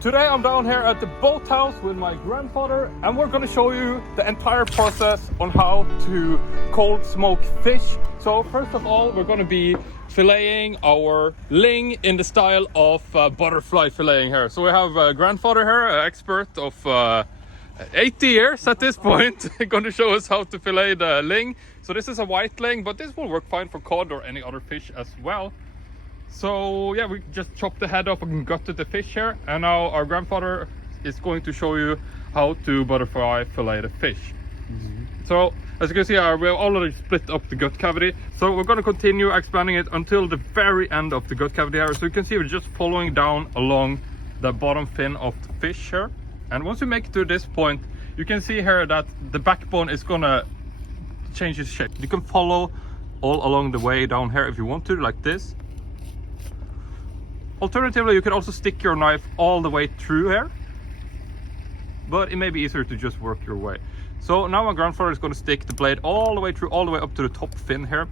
Today I'm down here at the boathouse with my grandfather and we're going to show you the entire process on how to cold smoke fish. So first of all, we're going to be filleting our ling in the style of butterfly filleting here. So we have a grandfather here, an expert of 80 years at this point, going to show us how to fillet the ling. So this is a white ling, but this will work fine for cod or any other fish as well. So yeah, we just chopped the head off and gutted the fish here, and now our grandfather is going to show you how to butterfly fillet the fish. So as you can see, we have already split up the gut cavity, so we're going to continue expanding it until the very end of the gut cavity here. So you can see we're just following down along the bottom fin of the fish here, and once you make it to this point, you can see here that the backbone is gonna change its shape. You can follow all along the way down here if you want to, like this. Alternatively, you can also stick your knife all the way through here, but it may be easier to just work your way. So now my grandfather is going to stick the blade all the way through, all the way up to the top fin here,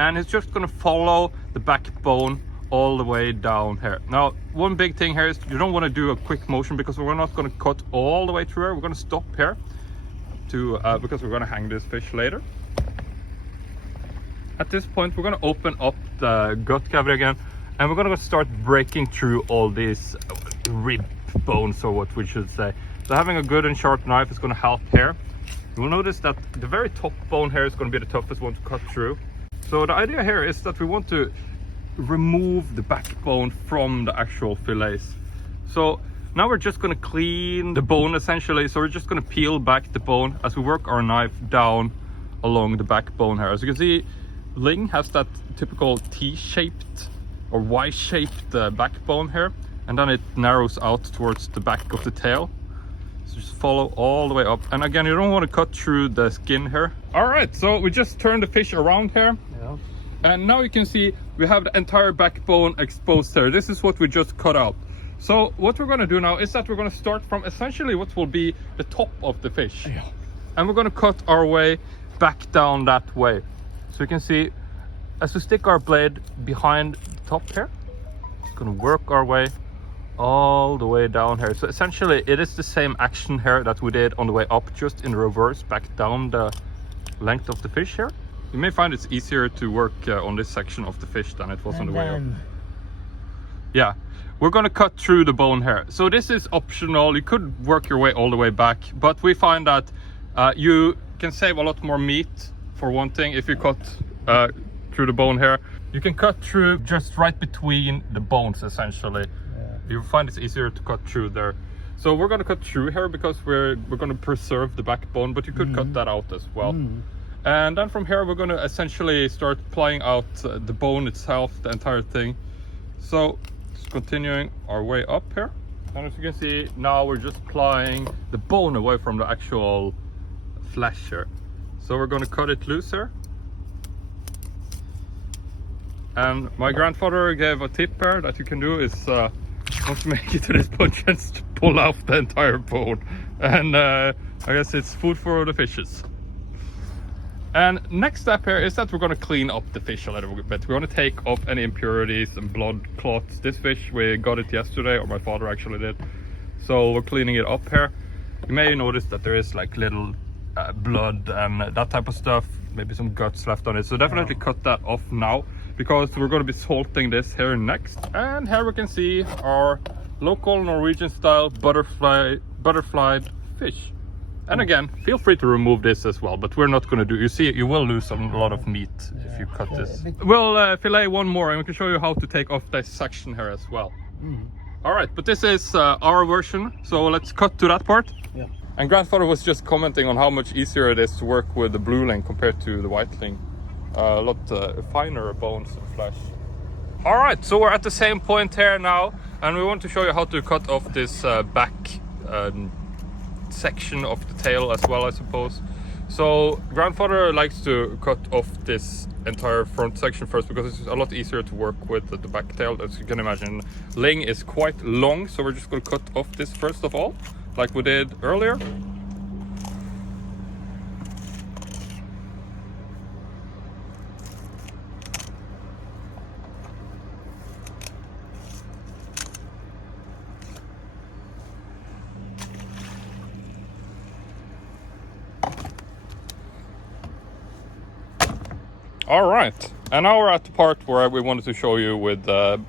and he's just going to follow the backbone all the way down here. Now, one big thing here is you don't want to do a quick motion because we're not going to cut all the way through here. We're going to stop here to because we're going to hang this fish later. At this point, we're going to open up the gut cavity again, and we're going to start breaking through all these rib bones, or what we should say. So having a good and sharp knife is going to help here. You will notice that the very top bone here is going to be the toughest one to cut through. So the idea here is that we want to remove the backbone from the actual fillets. So now we're just going to clean the bone essentially. So we're just going to peel back the bone as we work our knife down along the backbone here. As you can see, ling has that typical T-shaped or Y-shaped backbone here, and then it narrows out towards the back of the tail. So just follow all the way up, and again, you don't want to cut through the skin here. All right, so we just turned the fish around here, and now you can see we have the entire backbone exposed there. This is what we just cut out. So what we're going to do now is that we're going to start from essentially what will be the top of the fish, and we're going to cut our way back down that way. So you can see as we stick our blade behind the top here, it's going to work our way all the way down here. So essentially it is the same action here that we did on the way up, just in reverse, back down the length of the fish here. You may find it's easier to work on this section of the fish than it was on the way up. Yeah, we're going to cut through the bone here. So this is optional. You could work your way all the way back, but we find that you can save a lot more meat, for one thing, if you cut through the bone here. You can cut through just right between the bones essentially. You find it's easier to cut through there. So we're going to cut through here because we're going to preserve the backbone, but you could cut that out as well. And then from here we're going to essentially start plying out the bone itself, the entire thing. So just continuing our way up here, and as you can see, now we're just plying the bone away from the actual flesh here. So we're going to cut it loose here. And my grandfather gave a tip here that you can do is once you make it to this point, just pull off the entire bone, and I guess it's food for the fishes. And next step here is that we're going to clean up the fish a little bit. We're going to take off any impurities and blood clots. This fish, we got it yesterday, or my father actually did, so we're cleaning it up here. You may notice that there is like little blood and that type of stuff, maybe some guts left on it, so definitely cut that off now, because we're going to be salting this here next. And here we can see our local Norwegian style butterflied fish. And again, feel free to remove this as well, but we're not going to do, you see, you will lose a lot of meat if you cut this. We'll fillet one more, and we can show you how to take off this section here as well. All right, but this is our version, so let's cut to that part. And grandfather was just commenting on how much easier it is to work with the blue ling compared to the white ling. A lot finer bones and flesh. All right, so we're at the same point here now, and we want to show you how to cut off this back section of the tail as well, I suppose. So grandfather likes to cut off this entire front section first because it's a lot easier to work with the back tail. As you can imagine, ling is quite long, so we're just going to cut off this first of all, like we did earlier. All right, and now we're at the part where we wanted to show you with the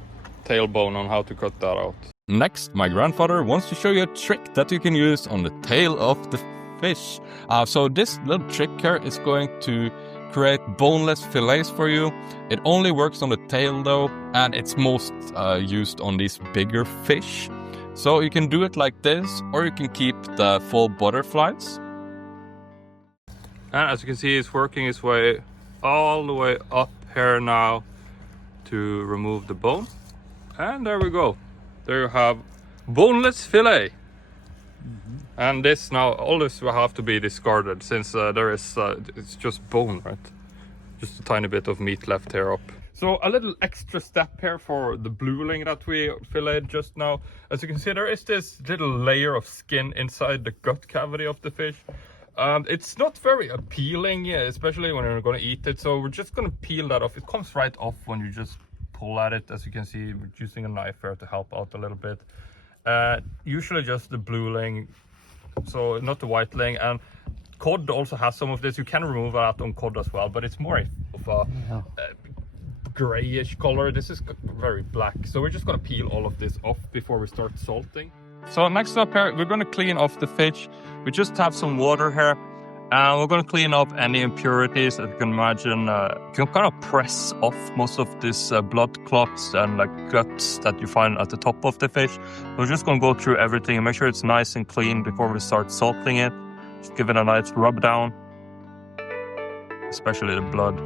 tailbone on how to cut that out. Next, my grandfather wants to show you a trick that you can use on the tail of the fish. So this little trick here is going to create boneless fillets for you. It only works on the tail though, and it's most used on these bigger fish. So you can do it like this, or you can keep the full butterflies. And as you can see, he's working his way all the way up here now to remove the bone. And there we go. There you have boneless fillet. And this now, all this will have to be discarded since there is, it's just bone, right? Just a tiny bit of meat left here up. So a little extra step here for the blue ling that we filleted just now. As you can see, there is this little layer of skin inside the gut cavity of the fish. It's not very appealing, especially when you're going to eat it. So we're just going to peel that off. It comes right off when you just pull at it. As you can see, we're using a knife here to help out a little bit. Usually just the blue ling, so not the white ling. And cod also has some of this. You can remove that on cod as well, but it's more of a grayish color. This is very black, so we're just gonna peel all of this off before we start salting. So next up here, we're gonna clean off the fish. We just have some water here, and we're gonna clean up any impurities that you can imagine. You can kind of press off most of this blood clots and like guts that you find at the top of the fish. We're just gonna go through everything and make sure it's nice and clean before we start salting it. Just give it a nice rub down, especially the blood.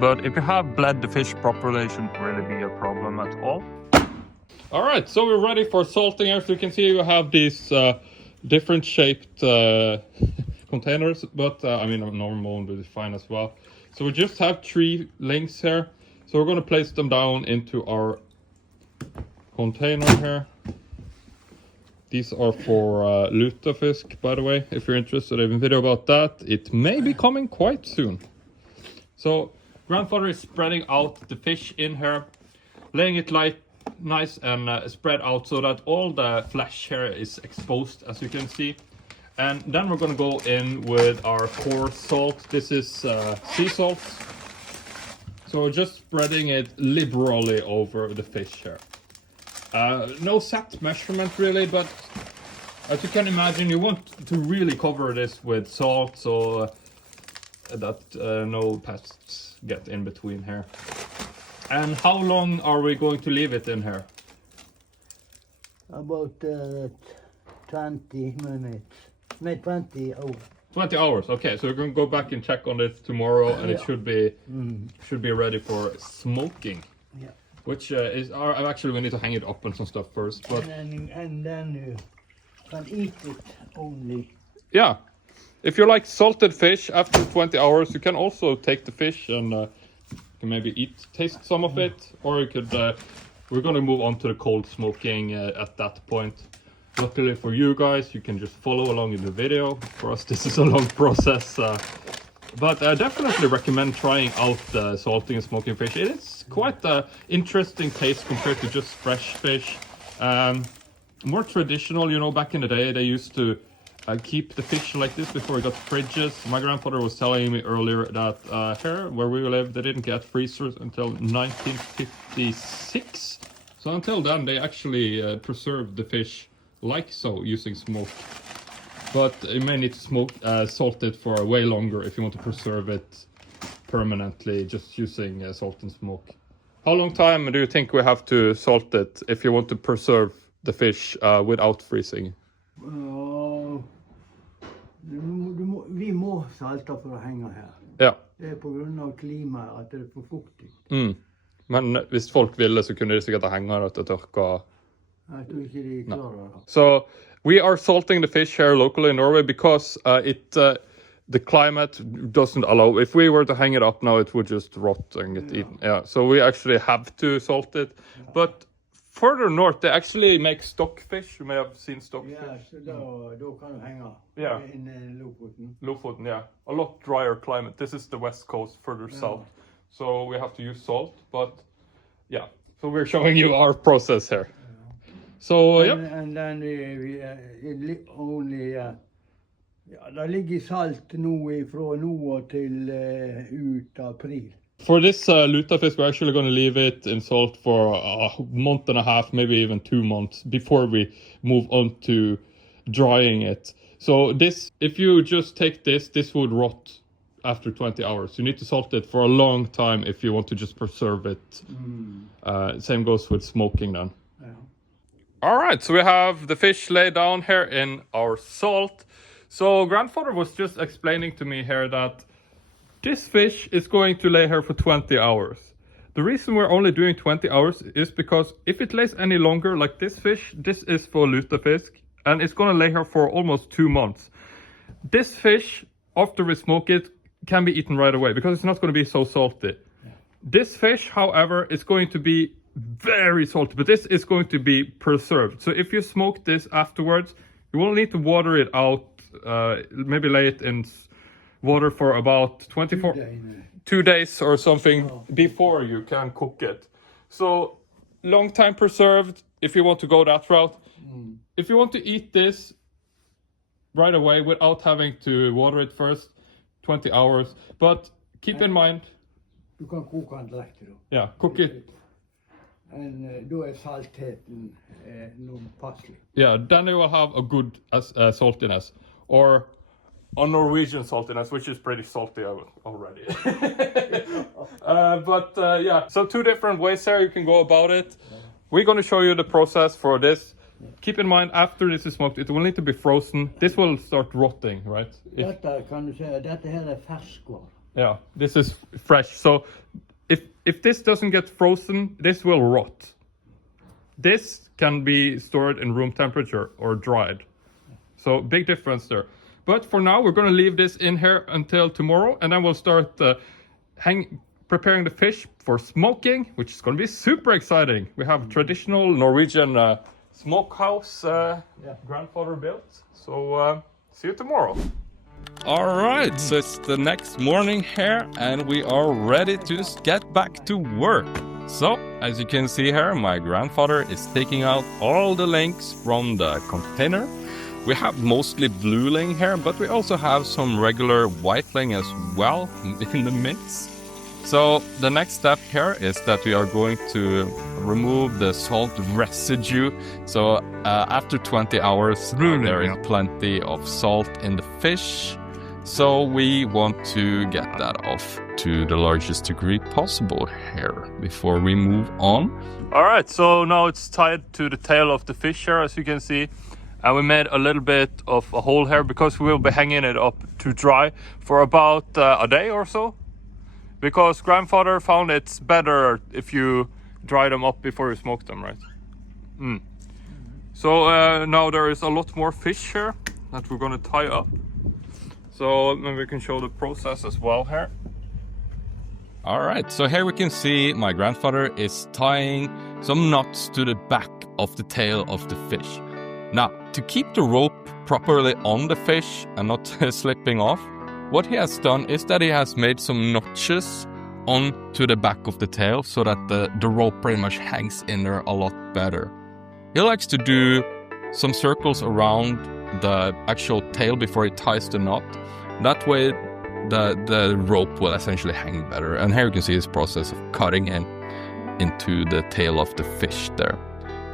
But if you have bled the fish properly, it shouldn't really be a problem at all. All right, so we're ready for salting. As you can see, we have these different shaped containers, but I mean, a normal one will be fine as well. So we just have 3 links here. So we're going to place them down into our container here. These are for lutefisk, by the way. If you're interested in a video about that, it may be coming quite soon. So grandfather is spreading out the fish in here, laying it nice and spread out so that all the flesh here is exposed, as you can see. And then we're going to go in with our coarse salt. This is sea salt. So we're just spreading it liberally over the fish here. No set measurement really, but as you can imagine, you want to really cover this with salt so that no pests get in between here. And how long are we going to leave it in here? About 20 minutes. No, 20 hours. 20 hours, okay. So we're going to go back and check on this tomorrow, and it should be ready for smoking. Yeah. Which is actually we need to hang it up and some stuff first. But and then you can eat it only. Yeah, if you like salted fish after 20 hours, you can also take the fish and you can maybe taste some of it, or you could. We're going to move on to the cold smoking at that point. Luckily for you guys, you can just follow along in the video. For us, this is a long process. But I definitely recommend trying out the salting and smoking fish. It is quite an interesting taste compared to just fresh fish. More traditional, you know, back in the day, they used to keep the fish like this before we got fridges. My grandfather was telling me earlier that here where we live, they didn't get freezers until 1956. So until then, they actually preserved the fish like so, using smoke. But you may need to salt it for way longer if you want to preserve it permanently, just using salt and smoke. How long time do you think we have to salt it if you want to preserve the fish without freezing? Vi må salte for å henge her. Ja. Det på grunn av klimaet at det for fuktig. Men hvis folk ville, så kunne de sikkert ha henger at det tørker. Jeg tror ikke de klarer det. So we are salting the fish here locally in Norway because the climate doesn't allow. If we were to hang it up now, it would just rot and get eaten. Yeah, so we actually have to salt it. But further north, they actually make stockfish. You may have seen stockfish. Ja, så da kan du henge in Lofoten. Lofoten, yeah. A lot drier climate. This is the west coast, further south. So we have to use salt, but yeah. So we're showing you our process here. So, And then we only Ja, det ligger salt nå fra nå til ut april. For this lutefisk, we're actually going to leave it in salt for a month and a half, maybe even 2 months before we move on to drying it. So this, if you just take this would rot after 20 hours. You need to salt it for a long time if you want to just preserve it. Same goes with smoking then. Ja. All right, so we have the fish laid down here in our salt. So grandfather was just explaining to me here that this fish is going to lay here for 20 hours. The reason we're only doing 20 hours is because if it lays any longer, like this fish, this is for lutefisk, and it's going to lay here for almost 2 months. This fish, after we smoke it, can be eaten right away because it's not going to be so salty. Yeah. This fish, however, is going to be very salty, but this is going to be preserved. So if you smoke this afterwards, you will need to water it out, maybe lay it in water for about 2 days or something before you can cook it. So long time preserved if you want to go that route. If you want to eat this right away without having to water it first, 20 hours. But keep in mind... Du kan koke den direkte da. Yeah, cook it. And da saltheten noe passelig. Yeah, then you will have a good saltiness. Or a Norwegian saltiness, which is pretty salty already. Yeah, so 2 different ways here you can go about it. We're going to show you the process for this. Keep in mind, after this is smoked, it will need to be frozen. This will start rotting, right? Dette kan du si, dette her ferskvare. Yeah, this is fresh. So if this doesn't get frozen, this will rot. This can be stored in room temperature or dried. So big difference there. But for now, we're going to leave this in here until tomorrow, and then we'll start preparing the fish for smoking, which is going to be super exciting. We have traditional Norwegian smokehouse grandfather built. So see you tomorrow. All right, so it's the next morning here, and we are ready to get back to work. So, as you can see here, my grandfather is taking out all the links from the container. We have mostly blue ling here, but we also have some regular white ling as well in the mix. So the next step here is that we are going to remove the salt residue. So after 20 hours, there is plenty of salt in the fish. So we want to get that off to the largest degree possible here before we move on. All right, so now it's tied to the tail of the fish here, as you can see. And we made a little bit of a hole here because we will be hanging it up to dry for about a day or so. Because grandfather found it's better if you dry them up before you smoke them, right? So now there is a lot more fish here that we're going to tie up. So maybe we can show the process as well here. All right, so here we can see my grandfather is tying some knots to the back of the tail of the fish. Now, to keep the rope properly on the fish and not slipping off, what he has done is that he has made some notches onto the back of the tail so that the rope pretty much hangs in there a lot better. He likes to do some circles around the actual tail before he ties the knot. That way the rope will essentially hang better. And here you can see his process of cutting into the tail of the fish there.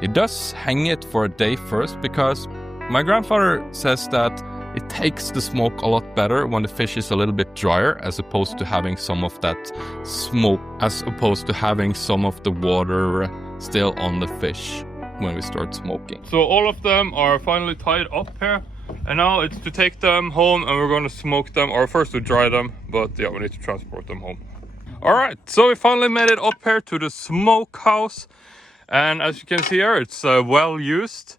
He does hang it for a day first because my grandfather says that it takes the smoke a lot better when the fish is a little bit drier, as opposed to having some of that smoke, as opposed to having some of the water still on the fish when we start smoking. So all of them are finally tied up here, and now it's to take them home and we're going to smoke them, or first to dry them, but yeah, we need to transport them home. All right, so we finally made it up here to the smokehouse, and as you can see here, it's well used.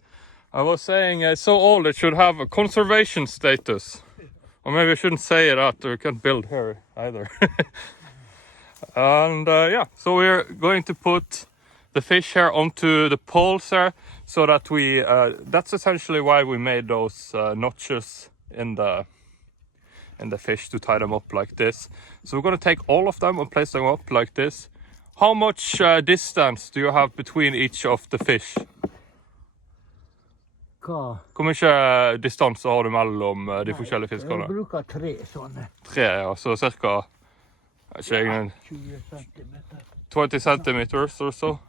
I was saying it's so old it should have a conservation status. Or maybe I shouldn't say it after we can't build here either. And yeah, so we're going to put the fish here onto the poles here, so that we, that's essentially why we made those notches in the fish to tie them up like this. So we're going to take all of them and place them up like this. How much distance do you have between each of the fish? Hva? Hvor mye distanse har du mellom de forskjellige fiskene? Jeg bruker 3 sånne. 3, ja. Så cirka, ikke egentlig, 20 centimeter. 20 centimeters or so.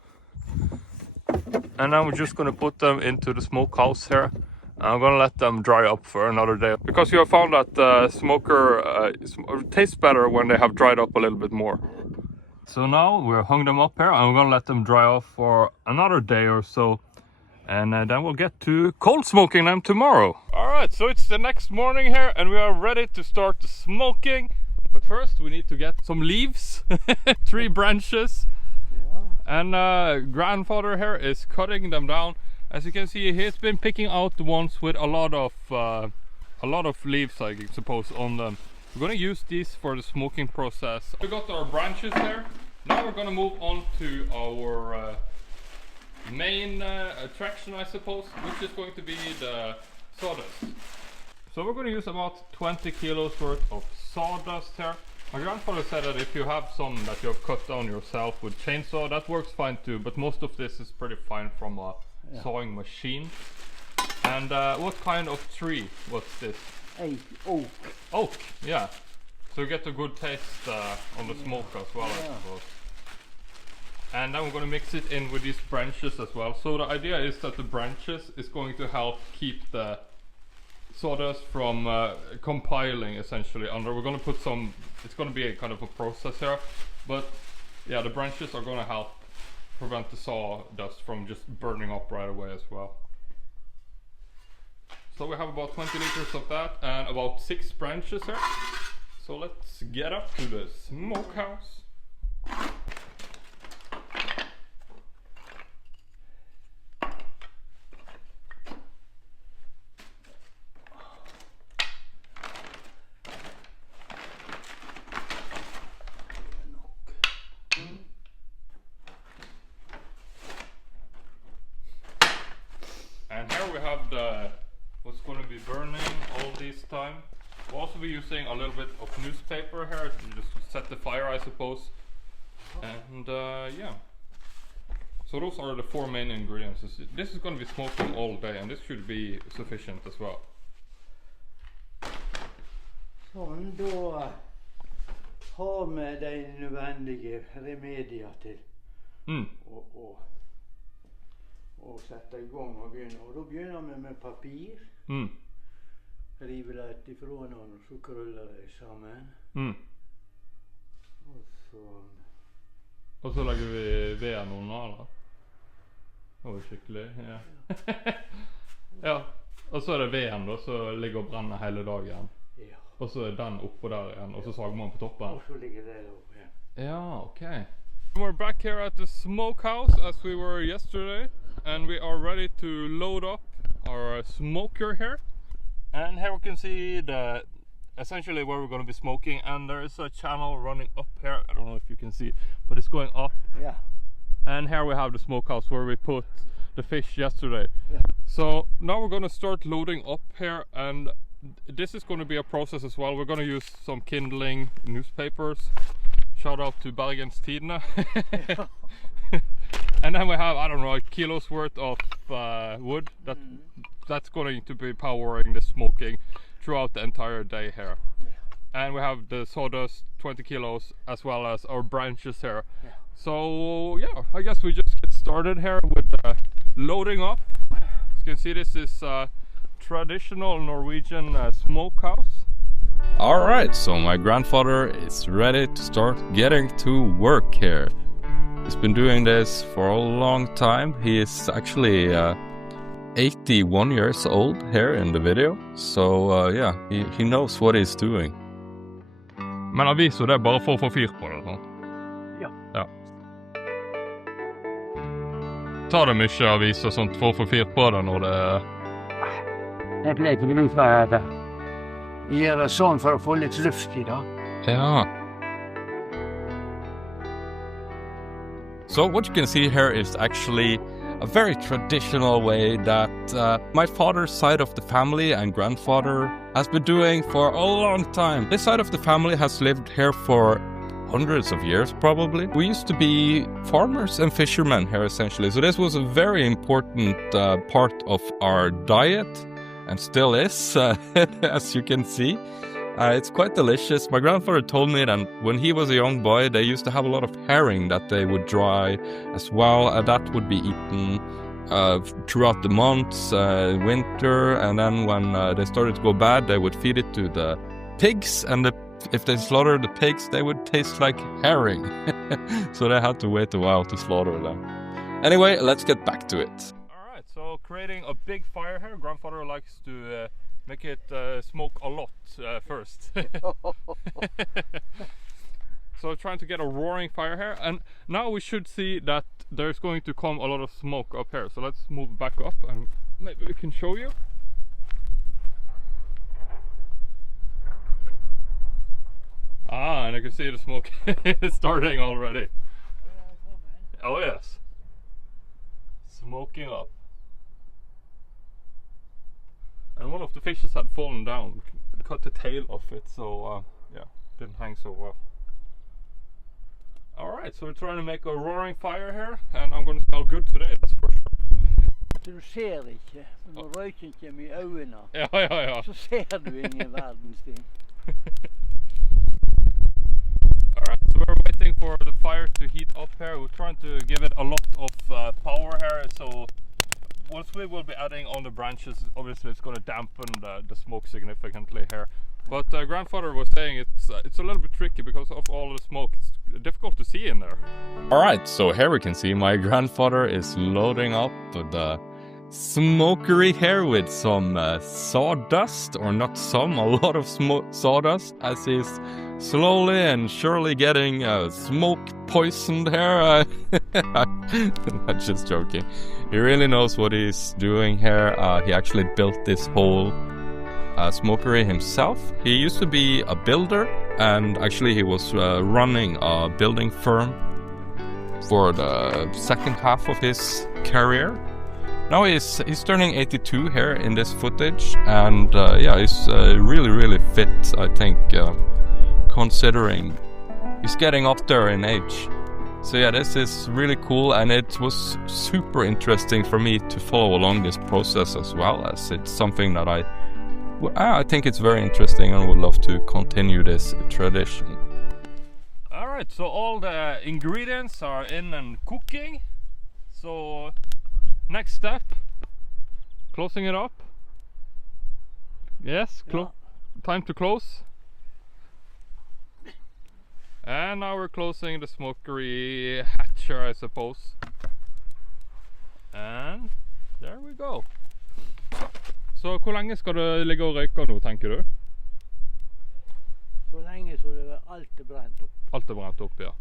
And then we're just going to put them into the smokehouse here. And I'm going to let them dry up for another day. Because you have found that smoker tastes better when they have dried up a little bit more. So now we're hung them up here and we're going to let them dry off for another day or so. And then we'll get to cold smoking them tomorrow. All right, so it's the next morning here and we are ready to start the smoking. But first we need to get some leaves, 3 branches. And grandfather here is cutting them down. As you can see, he's been picking out the ones with a lot of leaves, I suppose, on them. We're gonna use these for the smoking process. We got our branches here. Now we're gonna move on to our main attraction, I suppose, which is going to be the sawdust. So we're gonna use about 20 kilos worth of sawdust here. My grandfather said that if you have some that you have cut down yourself with chainsaw, that works fine too, but most of this is pretty fine from a sawing machine. And what kind of tree was this? Oak. Oak, yeah. So you get a good taste on the smoke as well, I suppose. And then we're going to mix it in with these branches as well. So the idea is that the branches is going to help keep the sawdust from compiling essentially under. We're going to put some, it's going to be a kind of a process here, but yeah, the branches are going to help prevent the sawdust from just burning up right away as well. So we have about 20 liters of that and about 6 branches here. So let's get up to the smokehouse. And here we have the what's going to be burning all this time. We'll also be using a little bit of newspaper here to just set the fire, I suppose. And yeah. So those are the 4 main ingredients. This is going to be smoking all day, and this should be sufficient as well. Sånn, da har vi de nødvendige remedier til å sette I gang og begynne. Og da begynner vi med papir. River det ifra hverandre, og så krøller det sammen. Og så legger vi veden under, eller? Det var skikkelig, ja. Ja, og så det veden da, så ligger og brenner hele dagen. Ja. Og så den oppå der igjen, og så sager man på toppen. Og så ligger det oppe igjen. Ja, okay. We're back here at the smokehouse as we were yesterday, and we are ready to load up our smoker here. And here we can see the essentially where we're going to be smoking, and there is a channel running up here. I don't know if you can see, but it's going up. Yeah. And here we have the smokehouse where we put the fish yesterday. Yeah. So now we're going to start loading up here, and this is going to be a process as well. We're going to use some kindling newspapers. Shout out to Bergens Tidende. And then we have, I don't know, a kilo's worth of wood that's going to be powering the smoking throughout the entire day here. And we have the sawdust, 20 kilos, as well as our branches here. So yeah, I guess we just get started here with loading up. As you can see, this is traditional Norwegian smokehouse. All right, so my grandfather is ready to start getting to work here. He's been doing this for a long time. He is actually 81 years old here in the video. So yeah, he knows what he's doing. Men aviser det bare for å få fyr på det, sånn? Ja. Tar det mye aviser sånt for å få fyr på det når det... Jeg pleier ikke å bruke det. Gjør det sånn for å få litt luft I det. Ja. So what you can see here is actually a very traditional way that my father's side of the family and grandfather has been doing for a long time. This side of the family has lived here for hundreds of years probably. We used to be farmers and fishermen here essentially, so this was a very important part of our diet and still is, as you can see. It's quite delicious. My grandfather told me that when he was a young boy they used to have a lot of herring that they would dry as well. That would be eaten throughout the months, winter, and then when they started to go bad they would feed it to the pigs, and if they slaughtered the pigs they would taste like herring. So they had to wait a while to slaughter them. Anyway, let's get back to it. Alright, so creating a big fire here. Grandfather likes to make it smoke a lot first. So trying to get a roaring fire here, and now we should see that there's going to come a lot of smoke up here. So let's move back up and maybe we can show you. Ah, and I can see the smoke starting already. Oh yes, smoking up. And one of the fishes had fallen down. We cut the tail off it, so yeah, didn't hang so well. Alright, so we're trying to make a roaring fire here, and I'm going to smell good today, that's for sure. Du ser ikke, når røyken kommer i øynene, ja. så ser du ingen verdens ting. Alright, so we're waiting for the fire to heat up here. We're trying to give it a lot of power here, so once we will be adding on the branches, obviously it's going to dampen the smoke significantly here. But grandfather was saying it's a little bit tricky because of all the smoke. It's difficult to see in there. Alright, so here we can see my grandfather is loading up the smokery here with some sawdust, or not some, a lot of sawdust, as he's slowly and surely getting smoke poisoned here. I'm just joking. He really knows what he's doing here. He actually built this whole smokery himself. He used to be a builder, and actually he was running a building firm for the second half of his career. Now he's turning 82 here in this footage, and yeah, he's really fit, I think, considering he's getting up there in age. So yeah, this is really cool, and it was super interesting for me to follow along this process as well, as it's something that I think it's very interesting and would love to continue this tradition. Alright, so all the ingredients are in and cooking. So next step, closing it up. Yes, time to close. And now we're closing the smokery hatcher, I suppose. And there we go. Så hvor lenge skal det ligge og røyke nå, tenker du? Så lenge så det er alt brent opp. Alt er brent opp, ja.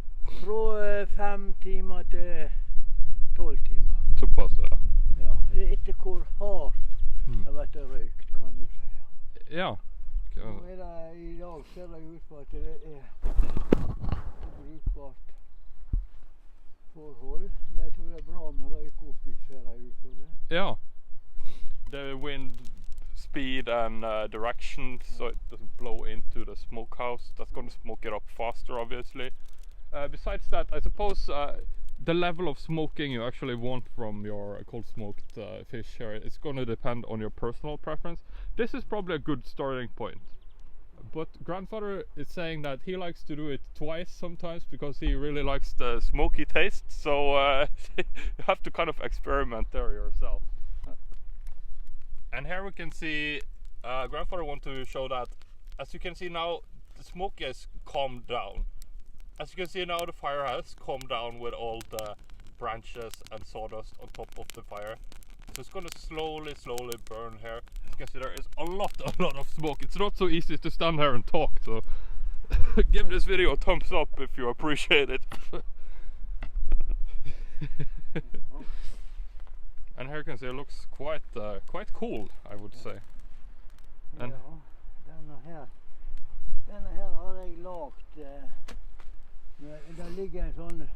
Fra 5 timer til 12 timer. Såpass, ja. Ja, etter hvor hardt det har vært røykt, kan du si. Ja. Nå er det, i dag ser det ut på at det er brukbart forhold. Jeg tror det er bra med røyk oppi, ser det ut på det. Ja. The wind speed and direction, so it doesn't blow into the smokehouse. That's going to smoke it up faster, obviously. Besides that, I suppose the level of smoking you actually want from your cold smoked fish here, it's going to depend on your personal preference. This is probably a good starting point. But grandfather is saying that he likes to do it twice sometimes because he really likes the smoky taste. So you have to kind of experiment there yourself. And here we can see, grandfather wants to show that, as you can see now, the smoke has calmed down. As you can see now, the fire has calmed down with all the branches and sawdust on top of the fire. So it's going to slowly burn here. As you can see, there is a lot of smoke. It's not so easy to stand here and talk, so give this video a thumbs up if you appreciate it. And here you can see it looks quite cool, I would say. And ja, denne her har jeg lagt, det ligger en sånn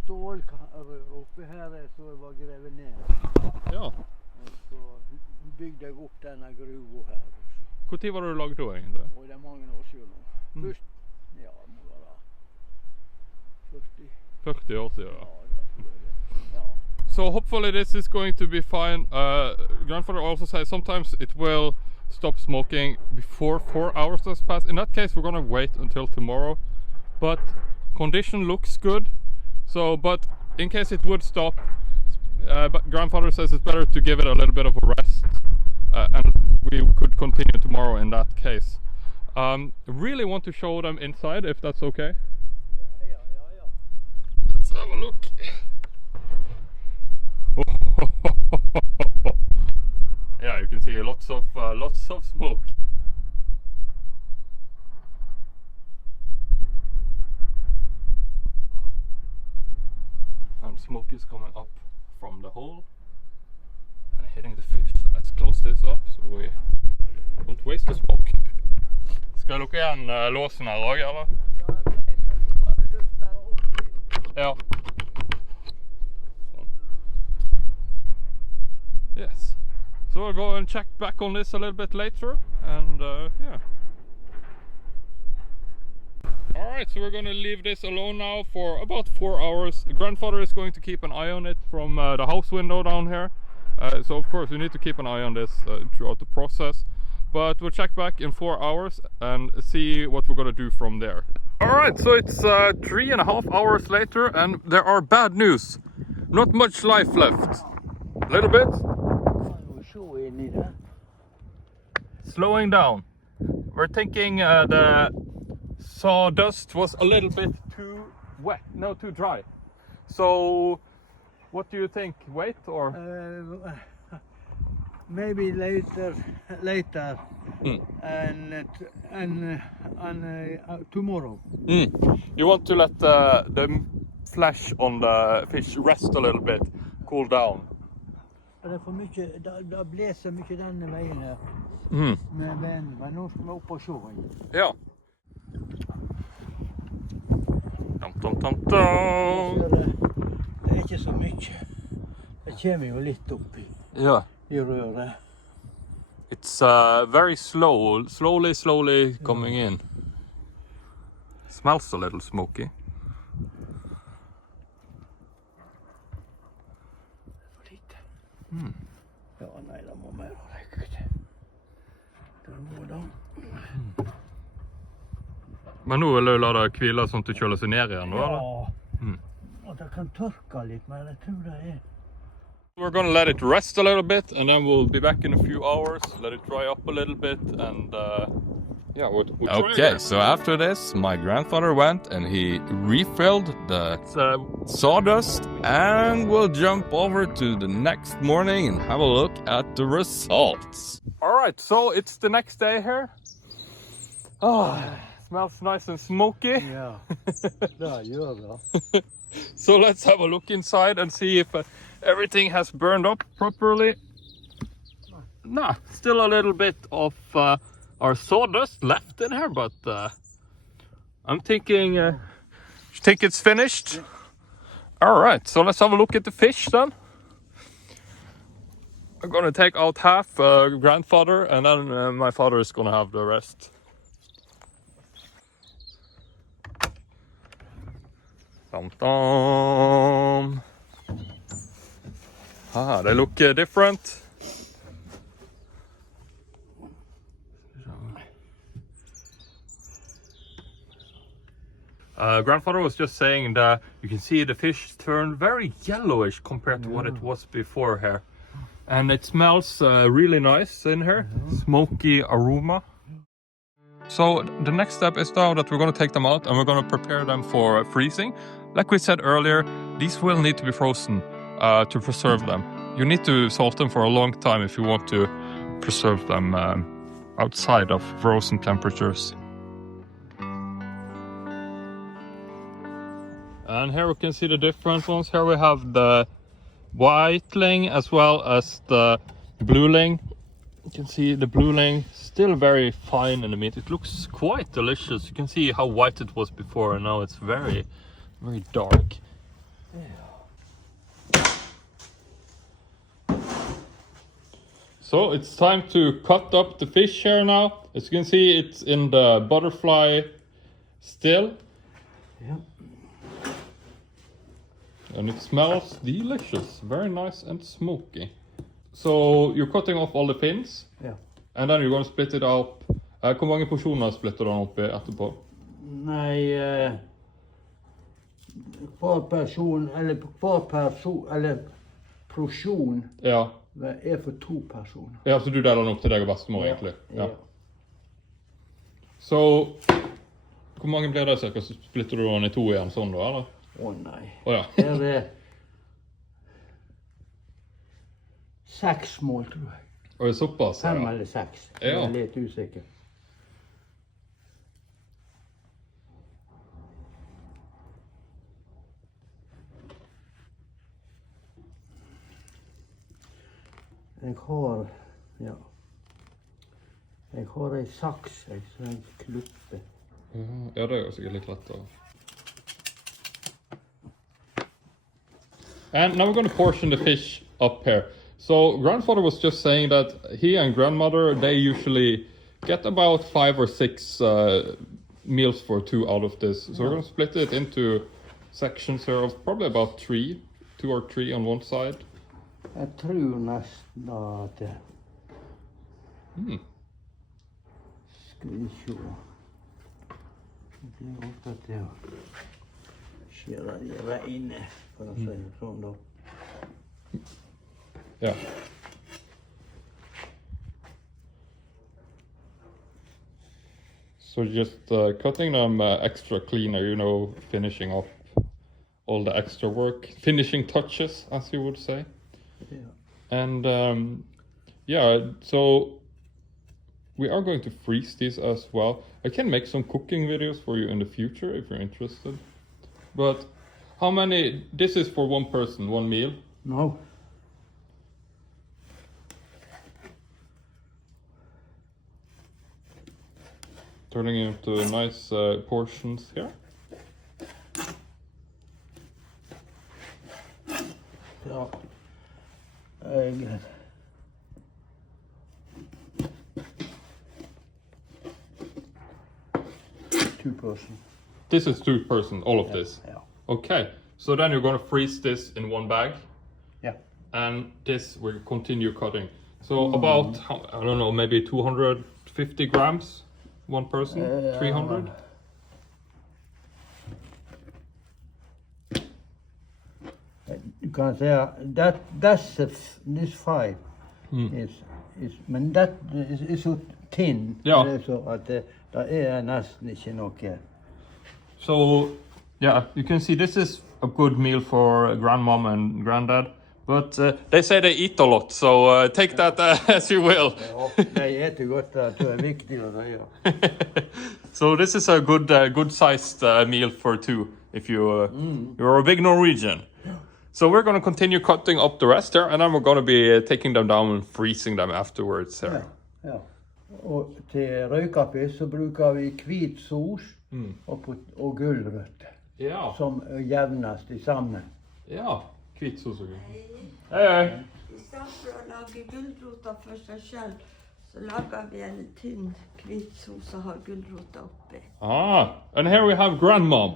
stålrør oppe her som var grevet ned. Ja. Og så bygde jeg opp denne gruva her. Hvor tid var det du lagde da egentlig? Og det er mange år siden nå. Først, ja, må være 40 år siden. Ja. So hopefully this is going to be fine. Grandfather also says sometimes it will stop smoking before 4 hours has passed. In that case, we're gonna wait until tomorrow. But condition looks good. So, but in case it would stop, but grandfather says it's better to give it a little bit of a rest, and we could continue tomorrow in that case. Really want to show them inside, if that's okay. Ja. Let's have a look. Yeah, you can see lots of smoke. And smoke is coming up from the hole and hitting the fish. So let's close this up so we don't waste the smoke. Skal jeg lukke igjen låsen her også, eller? Ja. Yes. So we'll go and check back on this a little bit later, and yeah. Alright, so we're going to leave this alone now for about 4 hours. The grandfather is going to keep an eye on it from the house window down here. So of course we need to keep an eye on this throughout the process. But we'll check back in 4 hours and see what we're going to do from there. Alright, so it's 3.5 hours later and there are bad news. Not much life left. A little bit. Slowing down. We're thinking the sawdust was a little bit too wet, no, too dry. So, what do you think? Wait or? Maybe later, and tomorrow. You want to let the flesh on the fish rest a little bit, cool down. Det for mye, det blåser mye denne veien her. Med vennen, men nå skal vi opp og se. Ja. Det ikke så mye. Det kommer jo litt opp i røret. It's very slowly coming in. Smells a little smoky. Ja, nei, det må mer røyke. Det må da. Men nå vil du la det hvile sånn at du kjøler seg ned igjen, eller? Ja, og det kan tørke litt, men jeg tror det er. We're gonna let it rest a little bit and then we'll be back in a few hours, let it dry up a little bit, and yeah, we'll Okay, so after this, my grandfather went and he refilled the sawdust, and we'll jump over to the next morning and have a look at the results. Alright, so it's the next day here. Oh, smells nice and smoky. Ja, det gjør det. So let's have a look inside and see if everything has burned up properly. Nah, still a little bit of our sawdust left in here, but I'm thinking think it's finished. Alright, so let's have a look at the fish then. I'm gonna take out half grandfather, and then my father is gonna have the rest. Dum dum. Ah, they look different. Grandfather was just saying that you can see the fish turn very yellowish compared to what it was before here. And it smells really nice in here, smoky aroma. So the next step is now that we're going to take them out and we're going to prepare them for freezing. Like we said earlier, these will need to be frozen to preserve them. You need to salt them for a long time if you want to preserve them outside of frozen temperatures. And here we can see the different ones. Here we have the white ling as well as the blue ling. You can see the blue ling still very fine in the meat. It looks quite delicious. You can see how white it was before, and now it's very, very dark. Yeah. So it's time to cut up the fish here now. As you can see, it's in the butterfly still. Ja. And it smells delicious. Very nice and smoky. So you're cutting off all the fins? Ja. And then you're going to split it up. Hvor mange porsjoner splitter du den opp i etterpå? Nei, hver person, eller porsjon Ja. er for 2 personer. Ja, så du deler den opp til deg og bestemor, egentlig? Ja. Så hvor mange blir det cirka? Så splitter du den i 2 igjen sånn da, eller? Å nei. Ja. Her er 6 mål, tror jeg. Og det er såpass? 5 eller 6. Jeg er litt usikker. Jeg har en saks, så jeg klipper. Ja, det er jo sikkert litt lettere. And now we're going to portion the fish up here. So grandfather was just saying that he and grandmother, they usually get about 5 or 6 meals for 2 out of this. So we're going to split it into sections here of probably about 3, 2 or 3 on one side. Jeg tror nesten at det... Skal vi se. Det er ofte at jeg skjærer de reine, for å si det sånn da. Yeah. So just cutting them extra cleaner, you know, finishing up all the extra work, finishing touches, as you would say. Yeah. And yeah, so we are going to freeze these as well. I can make some cooking videos for you in the future if you're interested. But how many? This is for one person, one meal? No. Turning into nice portions here. Ja. 2 person. This is 2 person, all of this? Yeah. Okay, so then you're going to freeze this in one bag? Yeah. And this will continue cutting. So about, I don't know, maybe 250 grams, one person, 300? You can say that's this 5 is men that is so thin. Ja. Det så at det er nesten ikke noe. So, yeah, you can see this is a good meal for grandmom and granddad. But they say they eat a lot, so take that as you will. De eter godt, det er viktig å gjøre. So this is a good sized meal for 2 if you you're a big Norwegian. So we're going to continue cutting up the rest here, and then we're going to be taking them down and freezing them afterwards here. Ja. Og til røykafisk så bruker vi hvit sos og gulrøtter. Ja. Som jevnes sammen. Ja, hvit sos og gulrøtter. Hei. I stedet for å lage gulrota for seg selv, så lager vi en tynn hvit sos og har gulrota oppi. And here we have grandmom.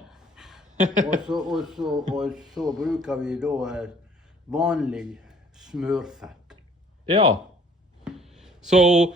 og så bruker vi da vanlig smørfett. Yeah. So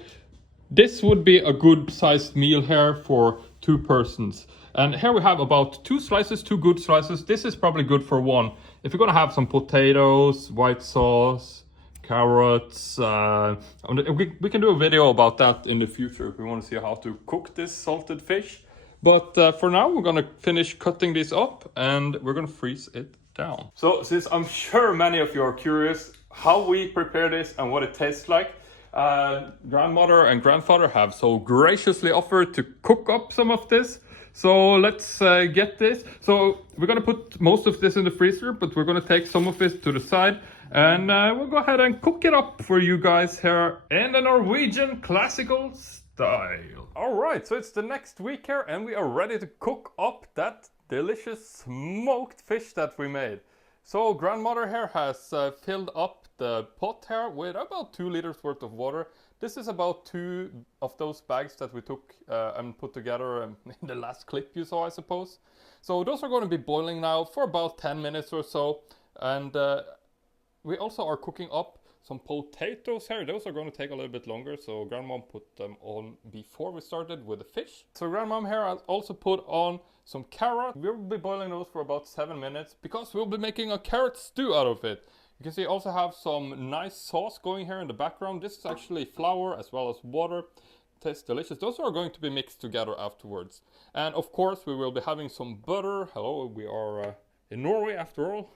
this would be a good sized meal here for 2 persons. And here we have about 2 slices, 2 good slices. This is probably good for 1. If you're gonna have some potatoes, white sauce, carrots, we can do a video about that in the future if we want to see how to cook this salted fish. But for now, we're going to finish cutting this up and we're going to freeze it down. So since I'm sure many of you are curious how we prepare this and what it tastes like, grandmother and grandfather have so graciously offered to cook up some of this. So let's get this. So we're going to put most of this in the freezer, but we're going to take some of it to the side and we'll go ahead and cook it up for you guys here in the Norwegian classical style. All right, so it's the next week here and we are ready to cook up that delicious smoked fish that we made. So grandmother here has filled up the pot here with about 2 liters worth of water. This is about 2 of those bags that we took and put together in the last clip you saw, I suppose. So those are going to be boiling now for about 10 minutes or so. And we also are cooking up some potatoes here. Those are going to take a little bit longer, so Grandmom put them on before we started with the fish. So Grandmom here has also put on some carrot. We'll be boiling those for about 7 minutes because we'll be making a carrot stew out of it. You can see I also have some nice sauce going here in the background. This is actually flour as well as water. Tastes delicious. Those are going to be mixed together afterwards. And of course we will be having some butter. Hello, we are in Norway after all.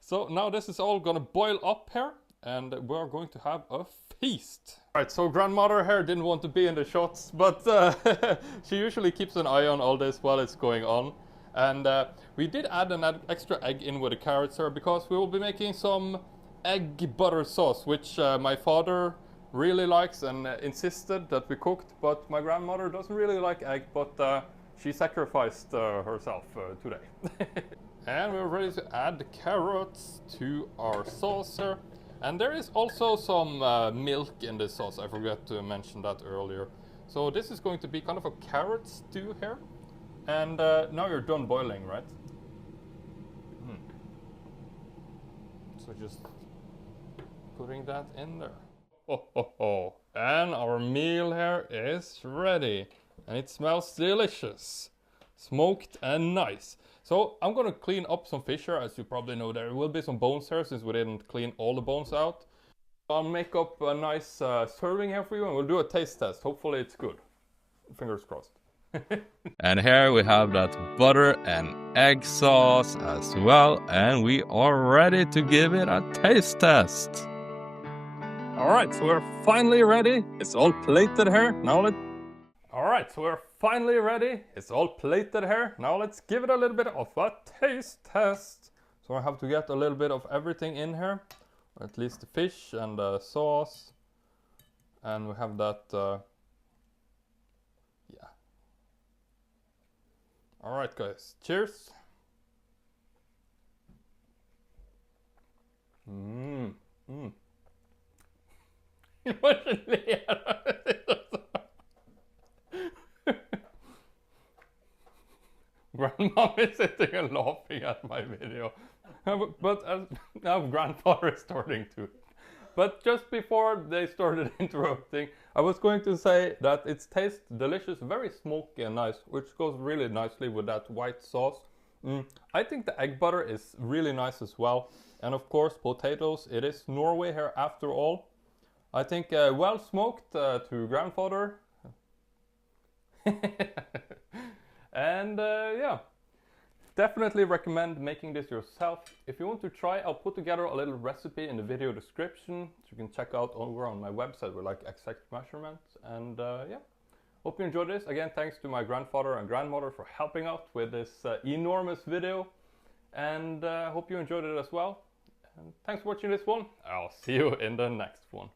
So now this is all gonna boil up here, and we're going to have a feast. Alright, so grandmother here didn't want to be in the shots, but she usually keeps an eye on all this while it's going on. And we did add an extra egg in with the carrots here because we will be making some egg butter sauce, which my father really likes and insisted that we cooked, but my grandmother doesn't really like egg, but she sacrificed herself today. And we're ready to add the carrots to our sauce here. And there is also some milk in this sauce. I forgot to mention that earlier. So this is going to be kind of a carrot stew here. And now you're done boiling, right? So just putting that in there. Oh. And our meal here is ready. And it smells delicious. Smoked and nice. So I'm gonna clean up some fish here. As you probably know, there will be some bones here since we didn't clean all the bones out. I'll make up a nice serving here for you and we'll do a taste test. Hopefully it's good. Fingers crossed. And here we have that butter and egg sauce as well. And we are ready to give it a taste test. Alright, so we're finally ready. It's all plated here. Alright, so we're finally ready. It's all plated here. Now let's give it a little bit of a taste test. So I have to get a little bit of everything in here. Or at least the fish and the sauce. And we have that, yeah. Alright guys, cheers. Grandmom is sitting and laughing at my video, but now grandfather is starting to. But just before they started interrupting, I was going to say that it tastes delicious, very smoky and nice, which goes really nicely with that white sauce. I think the egg butter is really nice as well. And of course, potatoes. It is Norway here after all. I think well smoked to grandfather. And yeah, definitely recommend making this yourself. If you want to try, I'll put together a little recipe in the video description, so you can check out over on my website with like exact measurements. And yeah, hope you enjoyed this. Again, thanks to my grandfather and grandmother for helping out with this enormous video. And hope you enjoyed it as well. And thanks for watching this one. I'll see you in the next one.